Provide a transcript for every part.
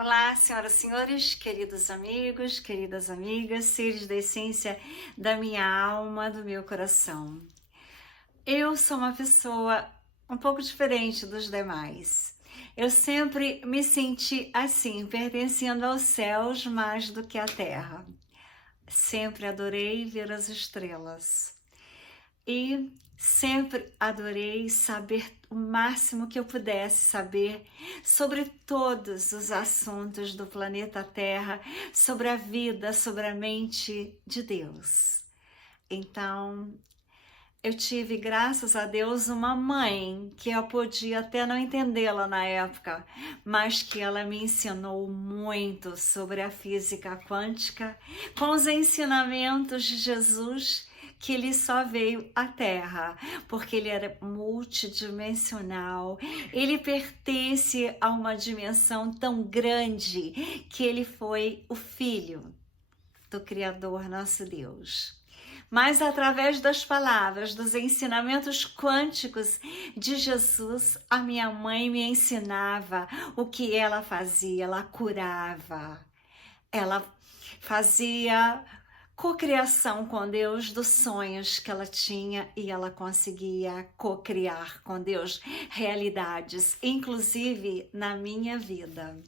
Olá, senhoras e senhores, queridos amigos, queridas amigas, seres da essência da minha alma, do meu coração. Eu sou uma pessoa um pouco diferente dos demais. Eu sempre me senti assim, pertencendo aos céus mais do que à terra. Sempre adorei ver as estrelas. E sempre adorei saber o máximo que eu pudesse saber sobre todos os assuntos do planeta Terra, sobre a vida, sobre a mente de Deus. Então, eu tive, graças a Deus, uma mãe que eu podia até não entendê-la na época, mas que ela me ensinou muito sobre a física quântica, com os ensinamentos de Jesus, que ele só veio à Terra, porque ele era multidimensional, ele pertence a uma dimensão tão grande que ele foi o Filho do Criador, nosso Deus. Mas através das palavras, dos ensinamentos quânticos de Jesus, a minha mãe me ensinava o que ela fazia, ela curava, ela fazia cocriação com Deus dos sonhos que ela tinha e ela conseguia cocriar com Deus realidades, inclusive na minha vida.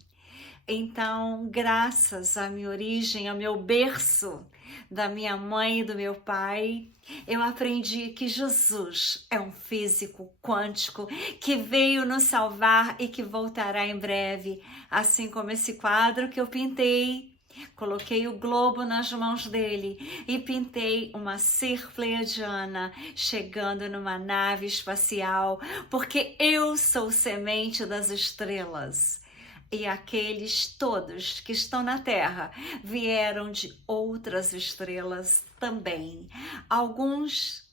Então, graças à minha origem, ao meu berço, da minha mãe e do meu pai, eu aprendi que Jesus é um físico quântico que veio nos salvar e que voltará em breve, assim como esse quadro que eu pintei. Coloquei o globo nas mãos dele e pintei uma ser pleiadiana chegando numa nave espacial, porque eu sou semente das estrelas. E aqueles todos que estão na Terra vieram de outras estrelas também. Alguns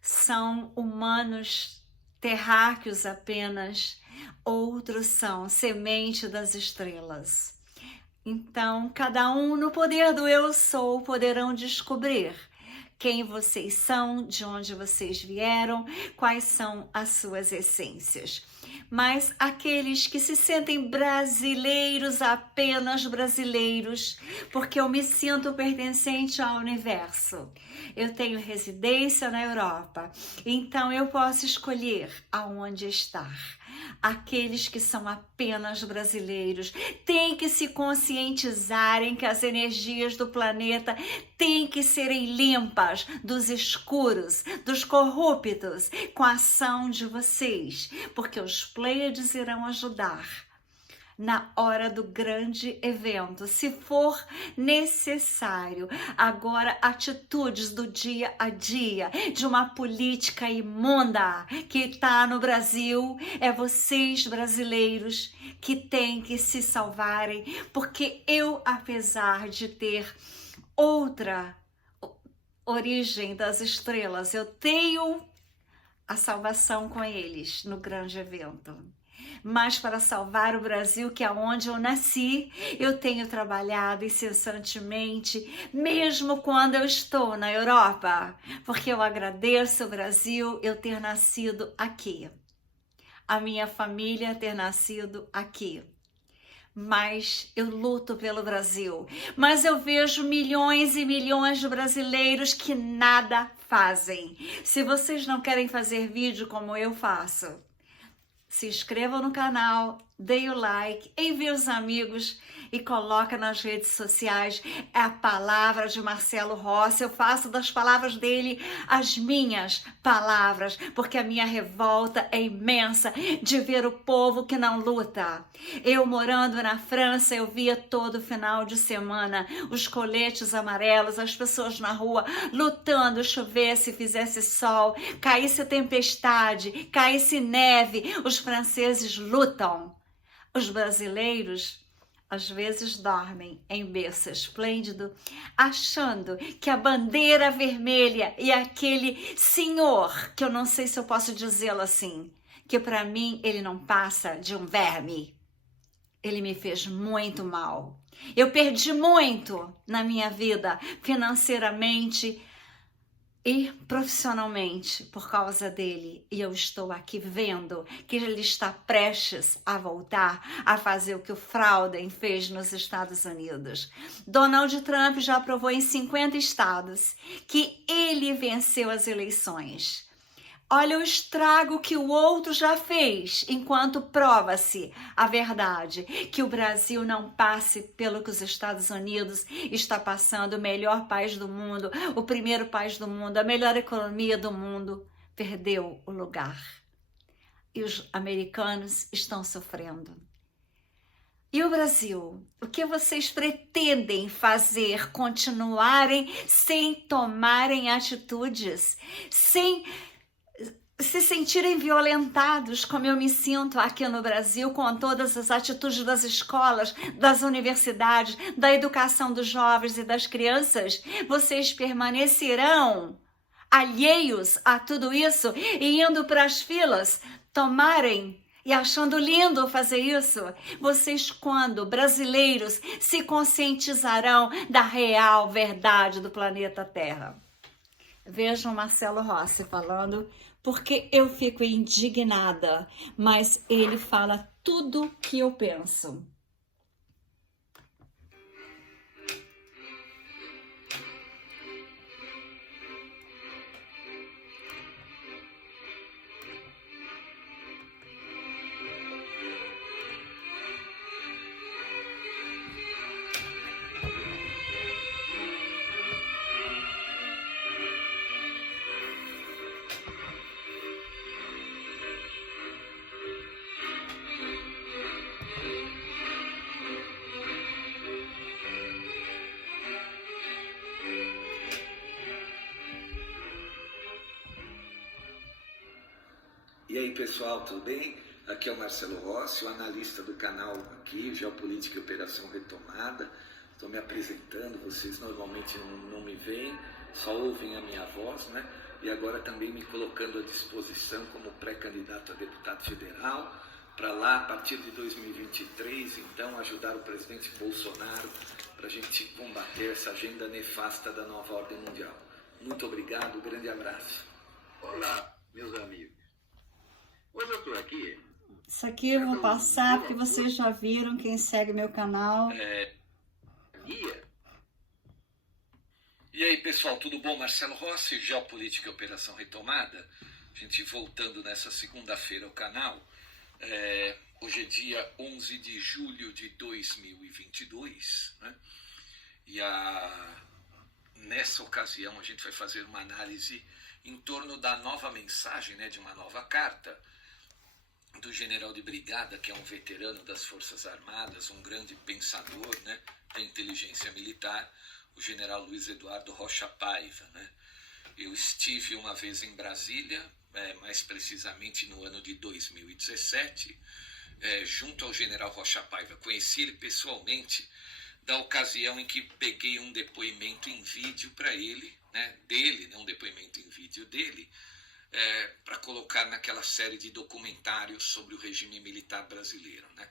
são humanos terráqueos apenas, outros são semente das estrelas. Então, cada um no poder do Eu Sou poderão descobrir quem vocês são, de onde vocês vieram, quais são as suas essências. Mas aqueles que se sentem brasileiros, apenas brasileiros, porque eu me sinto pertencente ao universo. Eu tenho residência na Europa, então eu posso escolher aonde estar. Aqueles que são apenas brasileiros têm que se conscientizarem que as energias do planeta têm que serem limpas dos escuros, dos corruptos, com a ação de vocês, porque os Pleiades irão ajudar na hora do grande evento, se for necessário. Agora, atitudes do dia a dia, de uma política imunda que está no Brasil, é vocês brasileiros que têm que se salvarem, porque eu, apesar de ter outra origem das estrelas, eu tenho a salvação com eles no grande evento. Mas para salvar o Brasil, que é onde eu nasci, eu tenho trabalhado incessantemente, mesmo quando eu estou na Europa, porque eu agradeço ao Brasil eu ter nascido aqui, a minha família ter nascido aqui. Mas eu luto pelo Brasil. Mas eu vejo milhões e milhões de brasileiros que nada fazem. Se vocês não querem fazer vídeo como eu faço, se inscrevam no canal, dê o like, envie os amigos e coloca nas redes sociais. É a palavra de Marcelo Rossi. Eu faço das palavras dele as minhas palavras, porque a minha revolta é imensa de ver o povo que não luta. Eu morando na França, eu via todo final de semana os coletes amarelos, as pessoas na rua lutando, chovesse, fizesse sol, caísse tempestade, caísse neve, os franceses lutam. Os brasileiros às vezes dormem em berço esplêndido, achando que a bandeira vermelha e aquele senhor, que eu não sei se eu posso dizê-lo assim, que para mim ele não passa de um verme. Ele me fez muito mal. Eu perdi muito na minha vida financeiramente. e profissionalmente por causa dele, e eu estou aqui vendo que ele está prestes a voltar a fazer o que o Frauden fez nos Estados Unidos. Donald Trump já provou em 50 estados que ele venceu as eleições. Olha o estrago que o outro já fez, enquanto prova-se a verdade, que o Brasil não passe pelo que os Estados Unidos está passando, o melhor país do mundo, o primeiro país do mundo, a melhor economia do mundo, perdeu o lugar. E os americanos estão sofrendo. E o Brasil? O que vocês pretendem fazer? Continuarem sem tomarem atitudes, sem se sentirem violentados, como eu me sinto aqui no Brasil, com todas as atitudes das escolas, das universidades, da educação dos jovens e das crianças, vocês permanecerão alheios a tudo isso e indo para as filas, tomarem e achando lindo fazer isso? Vocês, quando brasileiros, se conscientizarão da real verdade do planeta Terra? Vejam Marcelo Rossi falando, porque eu fico indignada, mas ele fala tudo que eu penso. E aí pessoal, tudo bem? Aqui é o Marcelo Rossi, o analista do canal aqui, Geopolítica e Operação Retomada. Estou me apresentando, vocês normalmente não me veem, só ouvem a minha voz, né? E agora também me colocando à disposição como pré-candidato a deputado federal, para lá, a partir de 2023, então, ajudar o presidente Bolsonaro para a gente combater essa agenda nefasta da nova ordem mundial. Muito obrigado, grande abraço. Olá, meus amigos. Hoje eu estou aqui. Isso aqui eu vou passar porque vocês já viram, quem segue meu canal. E aí pessoal, tudo bom? Marcelo Rossi, Geopolítica e Operação Retomada. A gente voltando nessa segunda-feira ao canal. Hoje é dia 11 de julho de 2022, né? E nessa ocasião a gente vai fazer uma análise em torno da nova mensagem, né, de uma nova carta do general de brigada, que é um veterano das Forças Armadas, um grande pensador, né, da inteligência militar, o general Luiz Eduardo Rocha Paiva, né? Eu estive uma vez em Brasília, mais precisamente no ano de 2017, junto ao general Rocha Paiva. Conheci ele pessoalmente, da ocasião em que peguei um depoimento em vídeo para ele, né, dele, né, um depoimento em vídeo dele, para colocar naquela série de documentários sobre o regime militar brasileiro, né?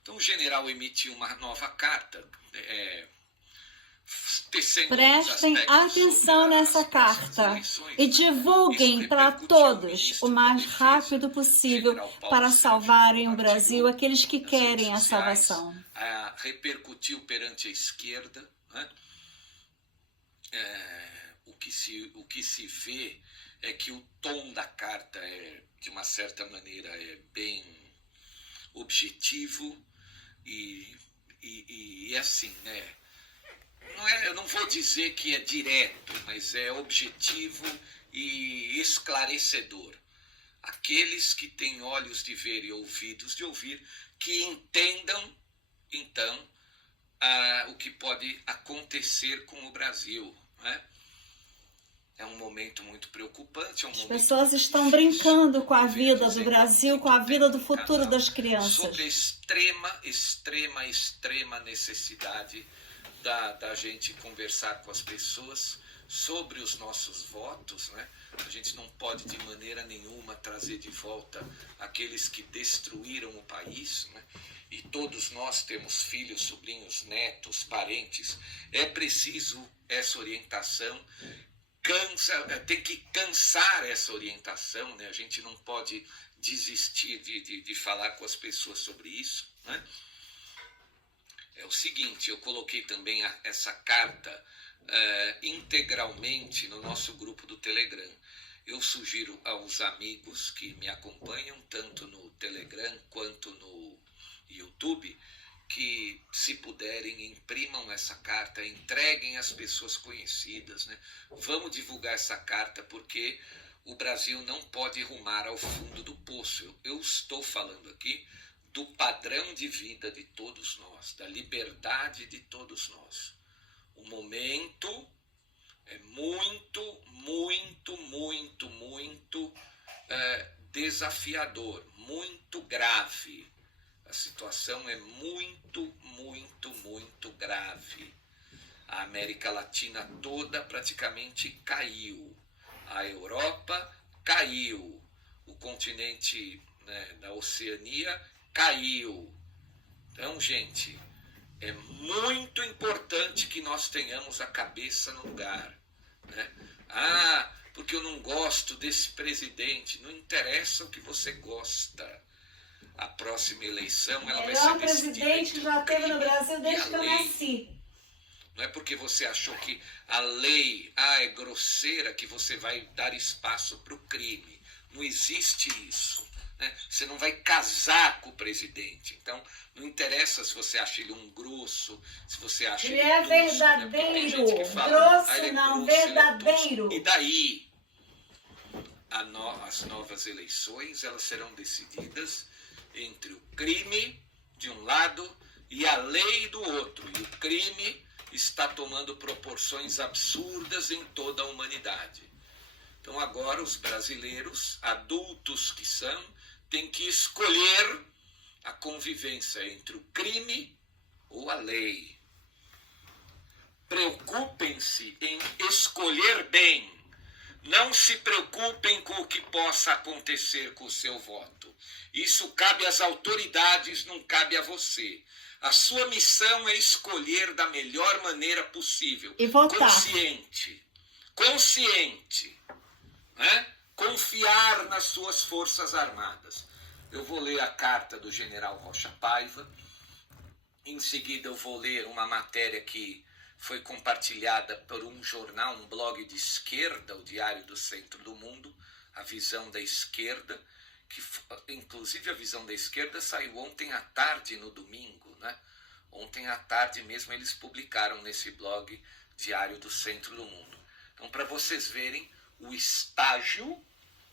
Então o general emitiu uma nova carta, prestem atenção nessa carta e divulguem para todos o mais rápido possível para salvarem o Brasil, aqueles que querem a salvação. Repercutiu perante a esquerda, né? O que se vê é que o tom da carta de uma certa maneira, é bem objetivo e assim, né? Eu não vou dizer que é direto, mas é objetivo e esclarecedor. Aqueles que têm olhos de ver e ouvidos de ouvir, que entendam, então, o que pode acontecer com o Brasil, né? É um momento muito preocupante. As pessoas estão brincando com a vida do Brasil, com a vida do futuro das crianças. Sobre a extrema necessidade da gente conversar com as pessoas sobre os nossos votos, né? A gente não pode de maneira nenhuma trazer de volta aqueles que destruíram o país, né? E todos nós temos filhos, sobrinhos, netos, parentes. É preciso essa orientação tem que cansar essa orientação, né? A gente não pode desistir de falar com as pessoas sobre isso, né? É o seguinte, eu coloquei também essa carta integralmente no nosso grupo do Telegram. Eu sugiro aos amigos que me acompanham, tanto no Telegram quanto no YouTube, que, se puderem, imprimam essa carta, entreguem às pessoas conhecidas, né? Vamos divulgar essa carta, porque o Brasil não pode rumar ao fundo do poço. Eu estou falando aqui do padrão de vida de todos nós, da liberdade de todos nós. O momento é muito, muito, muito, muito desafiador, muito grave. A situação é muito, muito, muito grave. A América Latina toda praticamente caiu. A Europa caiu. O continente, né, da Oceania caiu. Então, gente, é muito importante que nós tenhamos a cabeça no lugar, né? Porque eu não gosto desse presidente. Não interessa o que você gosta. A próxima eleição ela vai ser decidida. O melhor presidente que já teve no Brasil desde que eu nasci. Não é porque você achou que a lei é grosseira que você vai dar espaço para o crime. Não existe isso, né? Você não vai casar com o presidente. Então, não interessa se você acha ele um grosso, se você acha ele é verdadeiro, né? Grosso não, verdadeiro. E daí, as novas eleições elas serão decididas entre o crime de um lado e a lei do outro. E o crime está tomando proporções absurdas em toda a humanidade. Então agora os brasileiros, adultos que são, têm que escolher a convivência entre o crime ou a lei. Preocupem-se em escolher bem. Não se preocupem com o que possa acontecer com o seu voto. Isso cabe às autoridades, não cabe a você. A sua missão é escolher da melhor maneira possível. E votar. Consciente. Né? Confiar nas suas forças armadas. Eu vou ler a carta do general Rocha Paiva. Em seguida eu vou ler uma matéria que foi compartilhada por um jornal, um blog de esquerda, o Diário do Centro do Mundo, a Visão da Esquerda, que inclusive a Visão da Esquerda saiu ontem à tarde, no domingo, né? Ontem à tarde mesmo eles publicaram nesse blog Diário do Centro do Mundo. Então, para vocês verem o estágio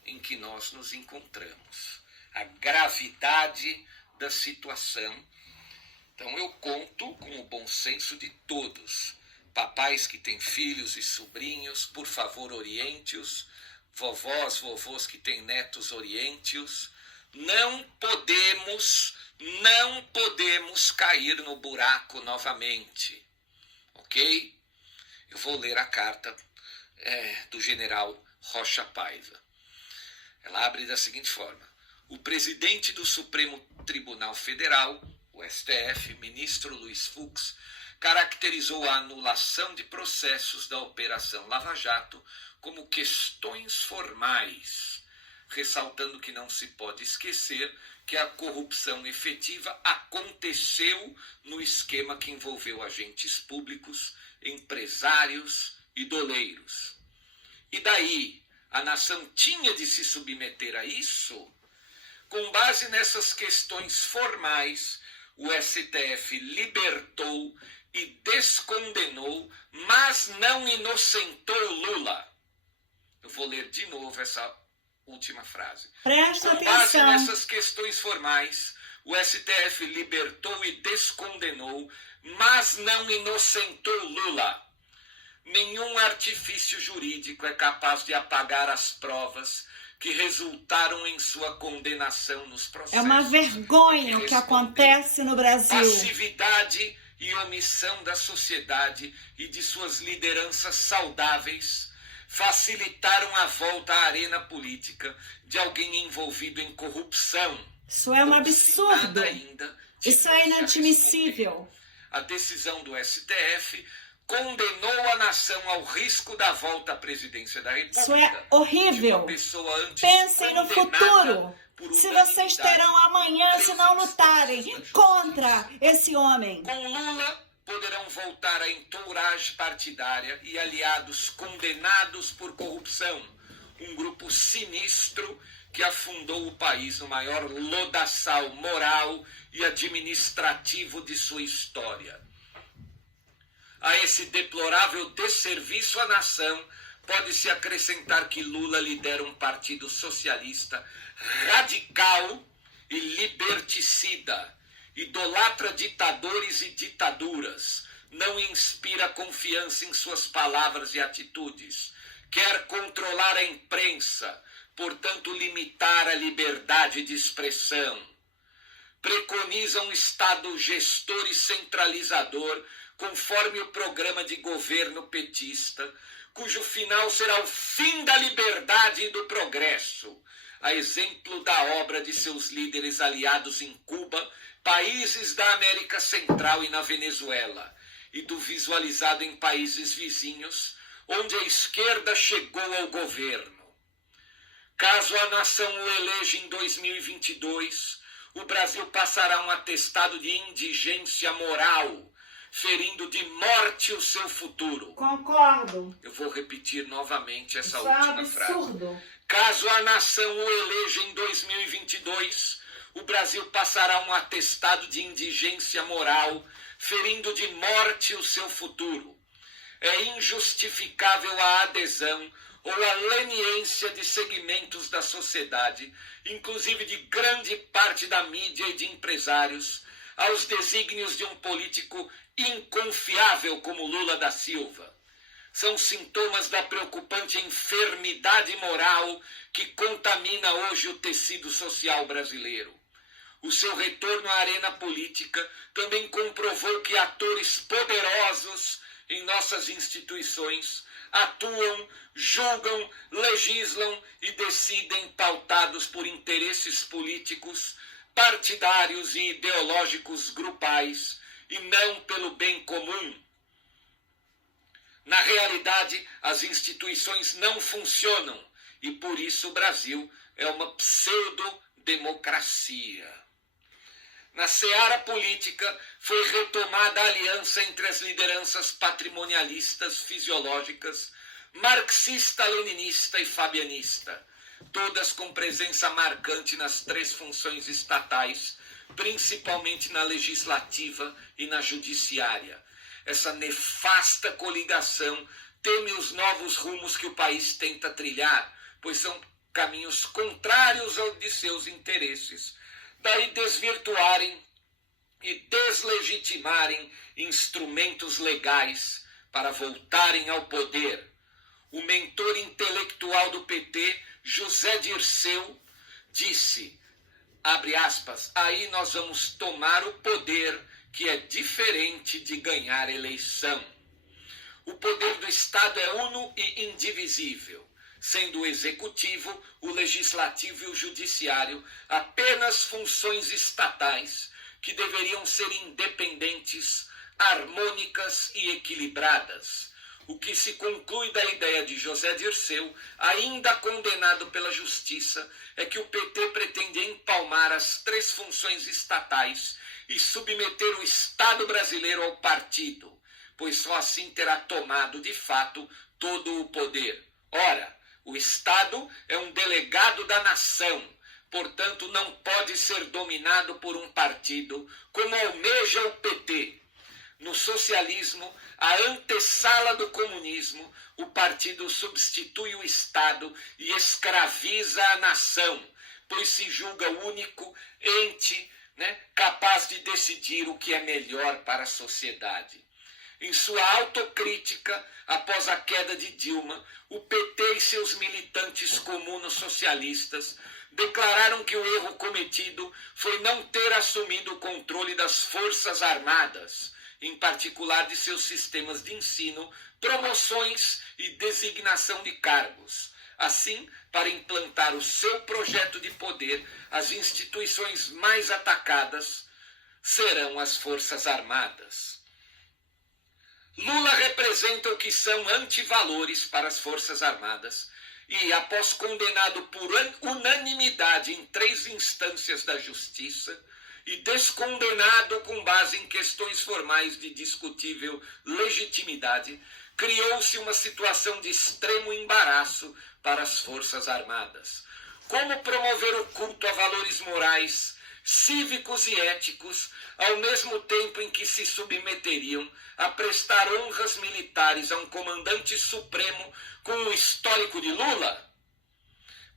em que nós nos encontramos, a gravidade da situação. Então, eu conto com o bom senso de todos. Papais que têm filhos e sobrinhos, por favor, oriente-os. Vovós, vovôs que têm netos, oriente-os. Não podemos cair no buraco novamente. Ok? Eu vou ler a carta do general Rocha Paiva. Ela abre da seguinte forma: o presidente do Supremo Tribunal Federal, o STF, ministro Luiz Fux, caracterizou a anulação de processos da Operação Lava Jato como questões formais, ressaltando que não se pode esquecer que a corrupção efetiva aconteceu no esquema que envolveu agentes públicos, empresários e doleiros. E daí, a nação tinha de se submeter a isso? Com base nessas questões formais, o STF libertou e descondenou, mas não inocentou Lula. Eu vou ler de novo essa última frase. Presta Com base atenção. nessas questões formais, o STF libertou e descondenou, mas não inocentou Lula. Nenhum artifício jurídico é capaz de apagar as provas que resultaram em sua condenação nos processos. É uma vergonha o que acontece no Brasil. Passividade e omissão da sociedade e de suas lideranças saudáveis facilitaram a volta à arena política de alguém envolvido em corrupção. Isso é um absurdo. Ainda isso é inadmissível. A decisão do STF condenou a nação ao risco da volta à presidência da República. Isso é horrível. Pensem no futuro. Se vocês terão amanhã se não lutarem contra esse homem. Com Lula, poderão voltar à entourage partidária e aliados condenados por corrupção. Um grupo sinistro que afundou o país no maior lodaçal moral e administrativo de sua história. A esse deplorável desserviço à nação, pode-se acrescentar que Lula lidera um partido socialista radical e liberticida, idolatra ditadores e ditaduras, não inspira confiança em suas palavras e atitudes, quer controlar a imprensa, portanto limitar a liberdade de expressão. Preconiza um Estado gestor e centralizador, conforme o programa de governo petista, cujo final será o fim da liberdade e do progresso, a exemplo da obra de seus líderes aliados em Cuba, países da América Central e na Venezuela, e do visualizado em países vizinhos, onde a esquerda chegou ao governo. Caso a nação o eleja em 2022, o Brasil passará um atestado de indigência moral, ferindo de morte o seu futuro. Concordo. Eu vou repetir novamente essa Isso última é absurdo. frase. Caso a nação o eleja em 2022, o Brasil passará um atestado de indigência moral, ferindo de morte o seu futuro. É injustificável a adesão ou a leniência de segmentos da sociedade, inclusive de grande parte da mídia e de empresários, aos desígnios de um político inconfiável como Lula da Silva. São sintomas da preocupante enfermidade moral que contamina hoje o tecido social brasileiro. O seu retorno à arena política também comprovou que atores poderosos em nossas instituições atuam, julgam, legislam e decidem pautados por interesses políticos, partidários e ideológicos grupais, e não pelo bem comum. Na realidade, as instituições não funcionam, e por isso o Brasil é uma pseudo-democracia. Na seara política, foi retomada a aliança entre as lideranças patrimonialistas fisiológicas, marxista-leninista e fabianista, todas com presença marcante nas três funções estatais, principalmente na legislativa e na judiciária. Essa nefasta coligação teme os novos rumos que o país tenta trilhar, pois são caminhos contrários aos de seus interesses. Daí desvirtuarem e deslegitimarem instrumentos legais para voltarem ao poder. O mentor intelectual do PT, José Dirceu, disse, abre aspas, aí nós vamos tomar o poder, que é diferente de ganhar eleição. O poder do Estado é uno e indivisível, sendo o executivo, o legislativo e o judiciário apenas funções estatais que deveriam ser independentes, harmônicas e equilibradas. O que se conclui da ideia de José Dirceu, ainda condenado pela justiça, é que o PT pretende empalmar as três funções estatais e submeter o Estado brasileiro ao partido, pois só assim terá tomado, de fato, todo o poder. Ora, o Estado é um delegado da nação, portanto não pode ser dominado por um partido, como almeja o PT. No socialismo, a antessala do comunismo, o partido substitui o Estado e escraviza a nação, pois se julga o único ente, capaz de decidir o que é melhor para a sociedade. Em sua autocrítica, após a queda de Dilma, o PT e seus militantes comuno-socialistas declararam que o erro cometido foi não ter assumido o controle das Forças Armadas, em particular de seus sistemas de ensino, promoções e designação de cargos. Assim, para implantar o seu projeto de poder, as instituições mais atacadas serão as Forças Armadas. Lula representa o que são antivalores para as Forças Armadas e, após condenado por unanimidade em 3 instâncias da Justiça e descondenado com base em questões formais de discutível legitimidade, criou-se uma situação de extremo embaraço para as Forças Armadas. Como promover o culto a valores morais, cívicos e éticos, ao mesmo tempo em que se submeteriam a prestar honras militares a um comandante supremo com o histórico de Lula?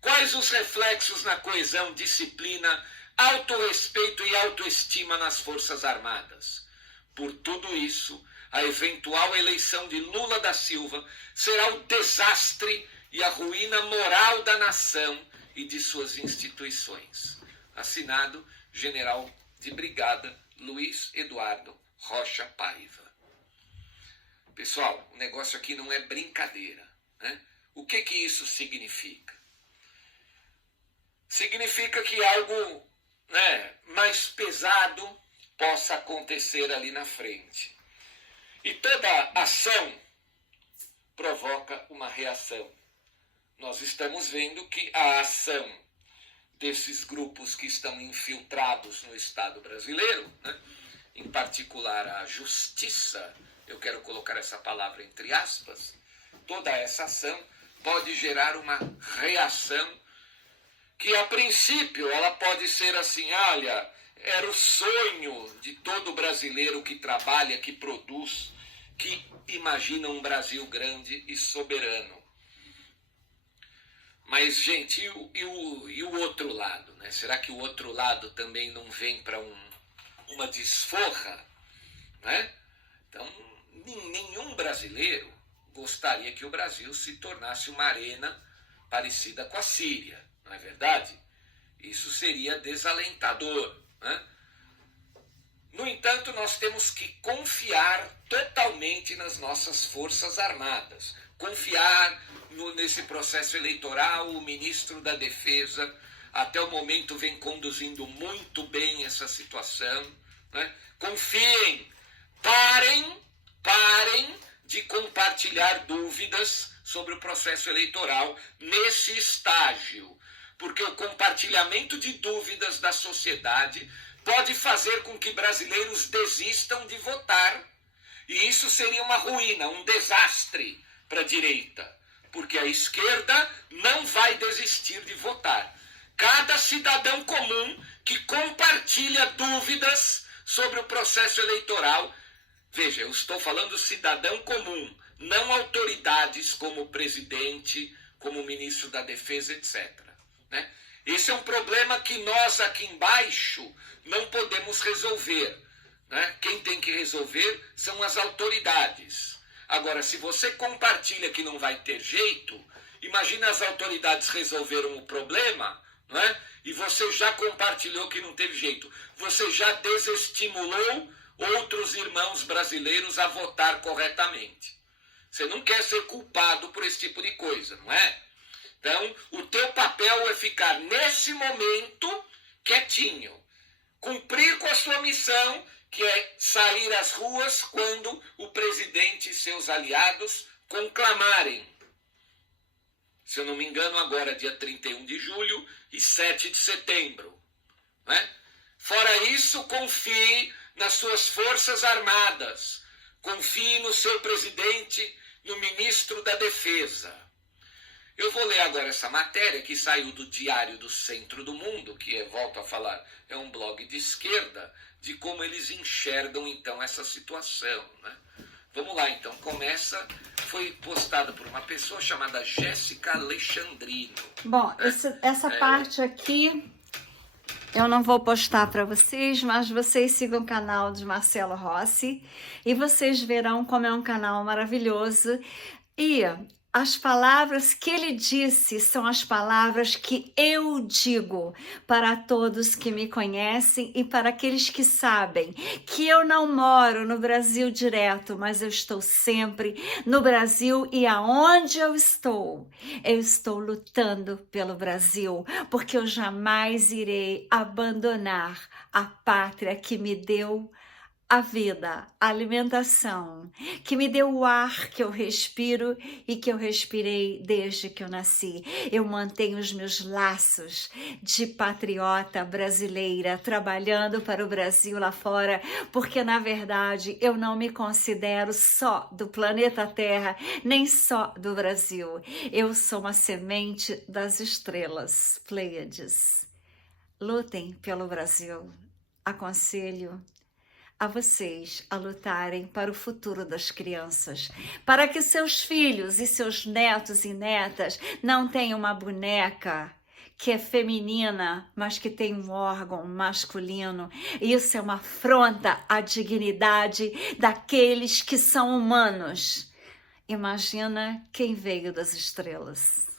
Quais os reflexos na coesão, disciplina, autorrespeito e autoestima nas Forças Armadas? Por tudo isso, a eventual eleição de Lula da Silva será o desastre e a ruína moral da nação e de suas instituições. Assinado, General de Brigada Luiz Eduardo Rocha Paiva. Pessoal, o negócio aqui não é brincadeira, né? O que isso significa? Significa que algo, né, mais pesado possa acontecer ali na frente. E toda ação provoca uma reação. Nós estamos vendo que a ação desses grupos que estão infiltrados no Estado brasileiro, né, em particular a justiça, eu quero colocar essa palavra entre aspas, toda essa ação pode gerar uma reação que, a princípio, ela pode ser assim: olha, era o sonho de todo brasileiro que trabalha, que produz, que imagina um Brasil grande e soberano. Mas, gente, e o outro lado, né? Será que o outro lado também não vem para uma desforra, né? Então, nenhum brasileiro gostaria que o Brasil se tornasse uma arena parecida com a Síria, não é verdade? Isso seria desalentador, né? No entanto, nós temos que confiar totalmente nas nossas Forças Armadas, confiar nesse processo eleitoral. O ministro da Defesa, até o momento, vem conduzindo muito bem essa situação, né? Confiem, parem de compartilhar dúvidas sobre o processo eleitoral nesse estágio, porque o compartilhamento de dúvidas da sociedade pode fazer com que brasileiros desistam de votar. E isso seria uma ruína, um desastre para a direita, porque a esquerda não vai desistir de votar. Cada cidadão comum que compartilha dúvidas sobre o processo eleitoral, veja, eu estou falando cidadão comum, não autoridades como o presidente, como o ministro da Defesa, etc., né? Esse é um problema que nós aqui embaixo não podemos resolver, né? Quem tem que resolver são as autoridades. Agora, se você compartilha que não vai ter jeito, imagina as autoridades resolveram o problema, né? E você já compartilhou que não teve jeito. Você já desestimulou outros irmãos brasileiros a votar corretamente. Você não quer ser culpado por esse tipo de coisa, não é? Então, o teu papel é ficar, nesse momento, quietinho. Cumprir com a sua missão, que é sair às ruas quando o presidente e seus aliados conclamarem. Se eu não me engano, agora dia 31 de julho e 7 de setembro. Né? Fora isso, confie nas suas Forças Armadas. Confie no seu presidente, no ministro da Defesa. Eu vou ler agora essa matéria que saiu do Diário do Centro do Mundo, que, volto a falar, é um blog de esquerda, de como eles enxergam, então, essa situação, né? Vamos lá, então. Foi postada por uma pessoa chamada Jéssica Alexandrino. Bom, essa parte aqui eu não vou postar para vocês, mas vocês sigam o canal de Marcelo Rossi e vocês verão como é um canal maravilhoso. E as palavras que ele disse são as palavras que eu digo para todos que me conhecem e para aqueles que sabem que eu não moro no Brasil direto, mas eu estou sempre no Brasil e aonde eu estou lutando pelo Brasil, porque eu jamais irei abandonar a pátria que me deu a vida, a alimentação, que me deu o ar que eu respiro e que eu respirei desde que eu nasci. Eu mantenho os meus laços de patriota brasileira, trabalhando para o Brasil lá fora, porque na verdade eu não me considero só do planeta Terra, nem só do Brasil. Eu sou uma semente das estrelas, Pleiades. Lutem pelo Brasil. Aconselho a vocês a lutarem para o futuro das crianças, para que seus filhos e seus netos e netas não tenham uma boneca que é feminina, mas que tem um órgão masculino. Isso é uma afronta à dignidade daqueles que são humanos. Imagina quem veio das estrelas.